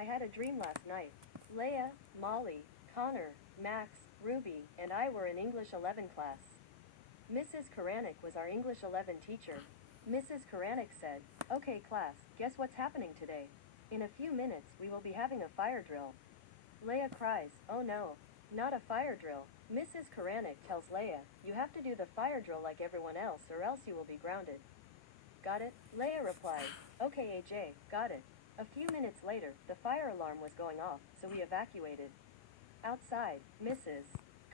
I had a dream last night. Leia, Molly, Connor, Max, Ruby, and I were in English 11 class. Mrs. Karanik was our English 11 teacher. Mrs. Karanik said, "Okay class, guess what's happening today? In a few minutes we will be having a fire drill." Leia cries, "Oh no, not a fire drill." Mrs. Karanik tells Leia, "You have to do the fire drill like everyone else or else you will be grounded." "Got it?" Leia replies, "Okay AJ, got it." A few minutes later, the fire alarm was going off, so we evacuated. Outside, Mrs.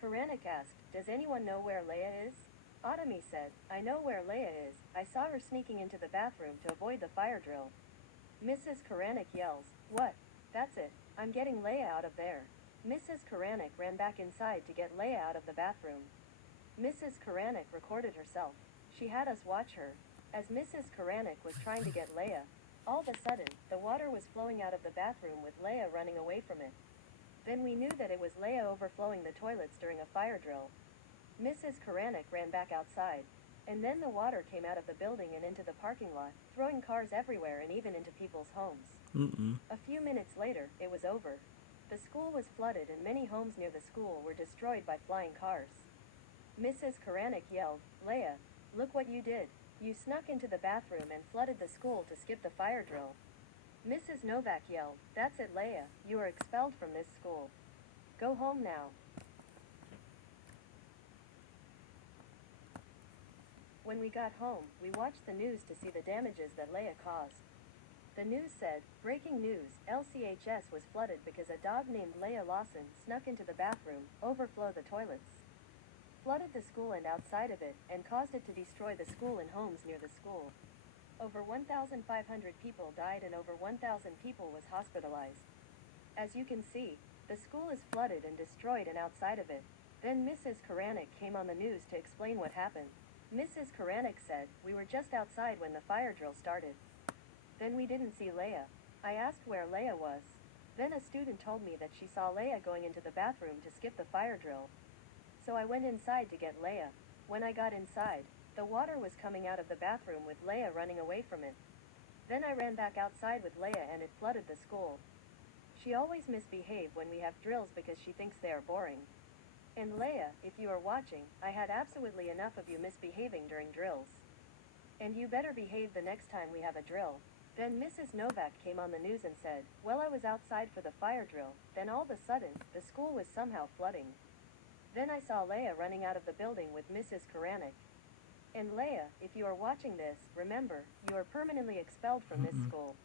Karanik asked, "Does anyone know where Leia is?" Autumn said, "I know where Leia is. I saw her sneaking into the bathroom to avoid the fire drill." Mrs. Karanik yells, "What? That's it. I'm getting Leia out of there." Mrs. Karanik ran back inside to get Leia out of the bathroom. Mrs. Karanik recorded herself. She had us watch her. As Mrs. Karanik was trying to get Leia, all of a sudden, the water was flowing out of the bathroom with Leia running away from it. Then we knew that it was Leia overflowing the toilets during a fire drill. Mrs. Karanik ran back outside. And then the water came out of the building and into the parking lot, throwing cars everywhere and even into people's homes. A few minutes later, it was over. The school was flooded and many homes near the school were destroyed by flying cars. Mrs. Karanik yelled, "Leia, look what you did. You snuck into the bathroom and flooded the school to skip the fire drill." Mrs. Novak yelled, "That's it Leia, you are expelled from this school. Go home now." When we got home, we watched the news to see the damages that Leia caused. The news said, "Breaking news, LCHS was flooded because a dog named Leia Lawson snuck into the bathroom, overflow the toilets, flooded the school and outside of it, and caused it to destroy the school and homes near the school. Over 1,500 people died and over 1,000 people was hospitalized. As you can see, the school is flooded and destroyed and outside of it." Then Mrs. Karanik came on the news to explain what happened. Mrs. Karanik said, "We were just outside when the fire drill started. Then we didn't see Leia. I asked where Leia was. Then a student told me that she saw Leia going into the bathroom to skip the fire drill. So I went inside to get Leia. When I got inside, the water was coming out of the bathroom with Leia running away from it. Then I ran back outside with Leia and it flooded the school. She always misbehaves when we have drills because she thinks they are boring. And Leia, if you are watching, I had absolutely enough of you misbehaving during drills. And you better behave the next time we have a drill." Then Mrs. Novak came on the news and said, "Well, I was outside for the fire drill, then all of a sudden, the school was somehow flooding. Then I saw Leia running out of the building with Mrs. Karanik. And Leia, if you are watching this, remember, you are permanently expelled from this school.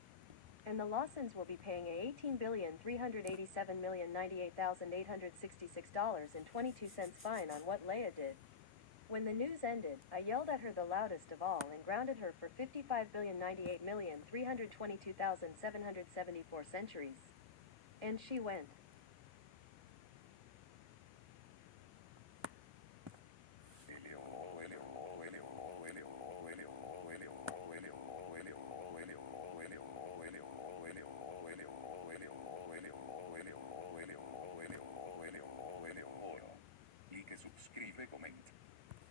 And the Lawsons will be paying a $18,387,098,866.22 fine on what Leia did." When the news ended, I yelled at her the loudest of all and grounded her for 55,098,322,774 centuries. And she went.